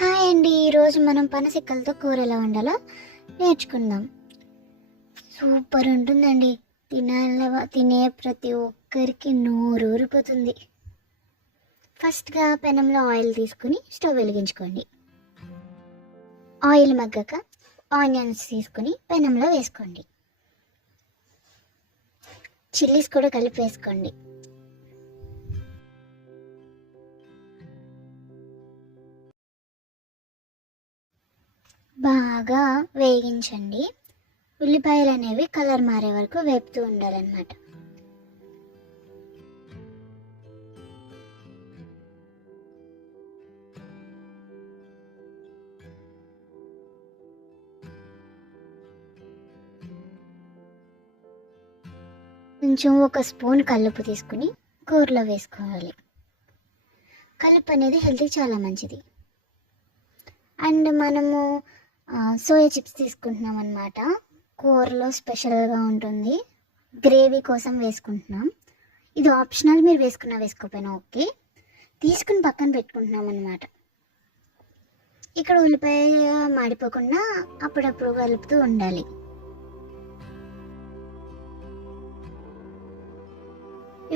Hi అండి. ఈరోజు మనం పనసెక్కలతో కూర ఎలా వండాలో నేర్చుకుందాం. సూపర్ ఉంటుందండి. తినే ప్రతి ఒక్కరికి నోరూరిపోతుంది. ఫస్ట్గా పెనంలో ఆయిల్ తీసుకుని స్టవ్ వెలిగించుకోండి. ఆయిల్ మగ్గాక ఆనియన్స్ తీసుకుని పెనంలో వేసుకోండి. చిల్లీస్ కూడా కలిపి వేసుకోండి. బాగా వేగించండి. ఉల్లిపాయలు అనేవి కలర్ మారే వరకు వేపుతూ ఉండాలన్నమాట. కొంచెం ఒక స్పూన్ కల్లుప్పు తీసుకుని కూరలో వేసుకోవాలి. కల్లుప్పు అనేది హెల్త్కి చాలా మంచిది. అండ్ మనము సోయా చిప్స్ తీసుకుంటున్నాం అన్నమాట. కూరలో స్పెషల్గా ఉంటుంది. గ్రేవీ కోసం వేసుకుంటున్నాం. ఇది ఆప్షనల్, మీరు వేసుకోకపోయినా ఓకే. తీసుకుని పక్కన పెట్టుకుంటున్నాం అన్నమాట. ఇక్కడ ఉల్లిపాయ మాడిపోకుండా అప్పుడప్పుడు కలుపుతూ ఉండాలి.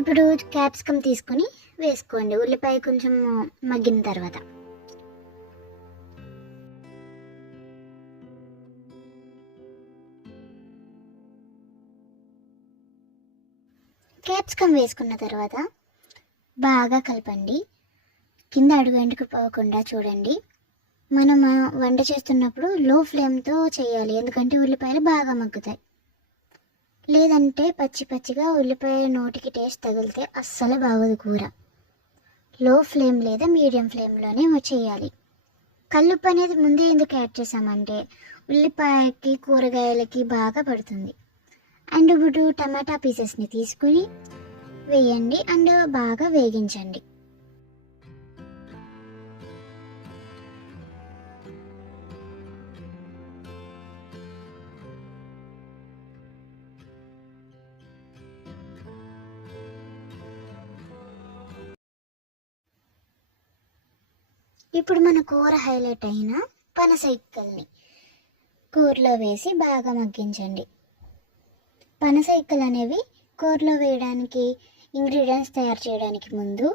ఇప్పుడు క్యాప్సికమ్ తీసుకొని వేసుకోండి. ఉల్లిపాయ కొంచెం మగ్గిన తర్వాత క్యాప్సికమ్ వేసుకున్న తర్వాత బాగా కలపండి. కింద అడుగు పోకుండా చూడండి. మనం వంట చేస్తున్నప్పుడు లో ఫ్లేమ్తో చేయాలి, ఎందుకంటే ఉల్లిపాయలు బాగా మగ్గుతాయి. లేదంటే పచ్చిగా ఉల్లిపాయ నోటికి టేస్ట్ తగిలితే అస్సలు బాగోదు కూర. లో ఫ్లేమ్ లేదా మీడియం ఫ్లేమ్లోనే చేయాలి. కల్లుప్పు అనేది ముందే ఎందుకు యాడ్ చేసామంటే ఉల్లిపాయకి కూరగాయలకి బాగా పడుతుంది. అండ్ ఇప్పుడు టమాటా పీసెస్ని తీసుకుని వేయండి అండ్ బాగా వేగించండి. ఇప్పుడు మన కూర హైలైట్ అయిన పనసెక్కల్ని కూరలో వేసి బాగా మగ్గించండి. పనసెక్కలు అనేవి కూరలో వేయడానికి, ఇంగ్రీడియంట్స్ తయారు చేయడానికి ముందు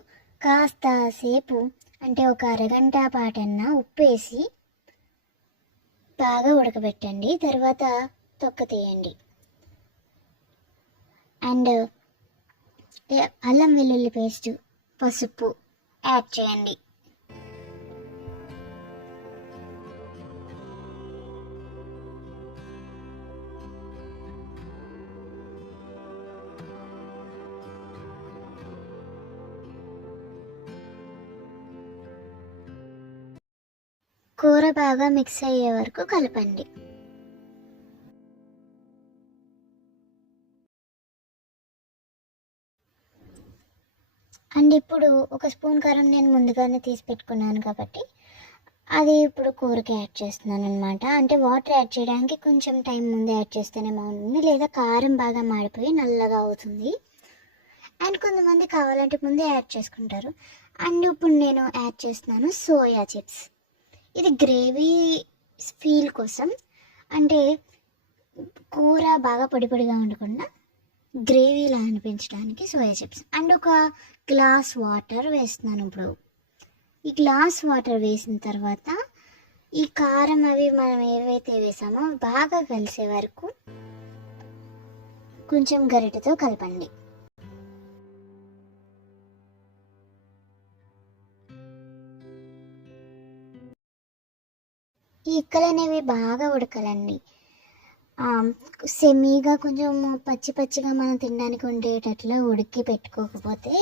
కాస్త సేపు అంటే ఒక అరగంట పాటన్నా ఉప్పు వేసి బాగా ఉడకబెట్టండి. తర్వాత తొక్క తీయండి. అండ్ అల్లం వెల్లుల్లి పేస్ట్, పసుపు యాడ్ చేయండి. కూర బాగా మిక్స్ అయ్యే వరకు కలపండి. అండ్ ఇప్పుడు ఒక స్పూన్ కారం నేను ముందుగానే తీసి పెట్టుకున్నాను కాబట్టి అది ఇప్పుడు కూరకి యాడ్ చేస్తున్నాను అనమాట. అంటే వాటర్ యాడ్ చేయడానికి కొంచెం టైం ముందే యాడ్ చేస్తేనే బాగుంటుంది, లేదా కారం బాగా మాడిపోయి నల్లగా అవుతుంది. అండ్ కొంతమంది కావాలంటే ముందే యాడ్ చేసుకుంటారు. అండ్ ఇప్పుడు నేను యాడ్ చేస్తున్నాను సోయా చిప్స్. ఇది గ్రేవీ ఫీల్ కోసం, అంటే కూర బాగా పొడిగా ఉండకుండా గ్రేవీలా అనిపించడానికి సోయా చిప్స్. అండ్ ఒక గ్లాస్ వాటర్ వేస్తున్నాను. ఇప్పుడు ఈ గ్లాస్ వాటర్ వేసిన తర్వాత ఈ కారం అవి మనం ఏవైతే వేసామో బాగా కలిసే వరకు కొంచెం గరిటెతో కలపండి. ఈ ఇక్కలు అనేవి బాగా ఉడకాలండి. సెమీగా కొంచెం పచ్చిగా మనం తినడానికి ఉండేటట్లా ఉడికి పెట్టుకోకపోతే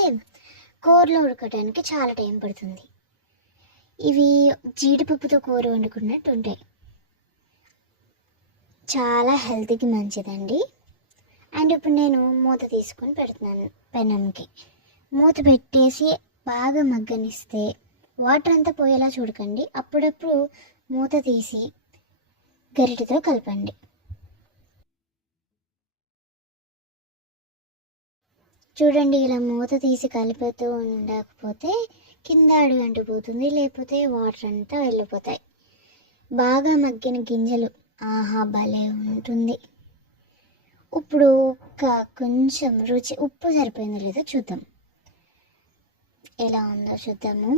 కూరలో ఉడకడానికి చాలా టైం పడుతుంది. ఇవి జీడిపప్పుతో కూర వండుకున్నట్టు ఉంటాయి. చాలా హెల్త్కి మంచిదండి. అండ్ ఇప్పుడు నేను మూత తీసుకొని పెడుతున్నాను పెనంకి. మూత పెట్టేసి బాగా మగ్గనిస్తే వాటర్ అంతా పోయేలా చూడకండి. అప్పుడప్పుడు మూత తీసి గరిటెతో కలపండి. చూడండి, ఇలా మూత తీసి కలుపుతూ ఉండకపోతే కింద అడుగు అంటిపోతుంది, లేకపోతే వాటర్ అంతా వెళ్ళిపోతాయి. బాగా మగ్గిన గింజలు, ఆహా భలే ఉంటుంది. ఇప్పుడు కొంచెం రుచి, ఉప్పు సరిపోయిందో లేదో చూద్దాం. ఎలా ఉందో చూద్దాము.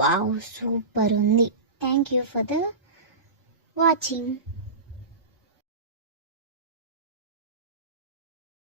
వావ్, సూపర్ ఉంది. Thank you for the watching.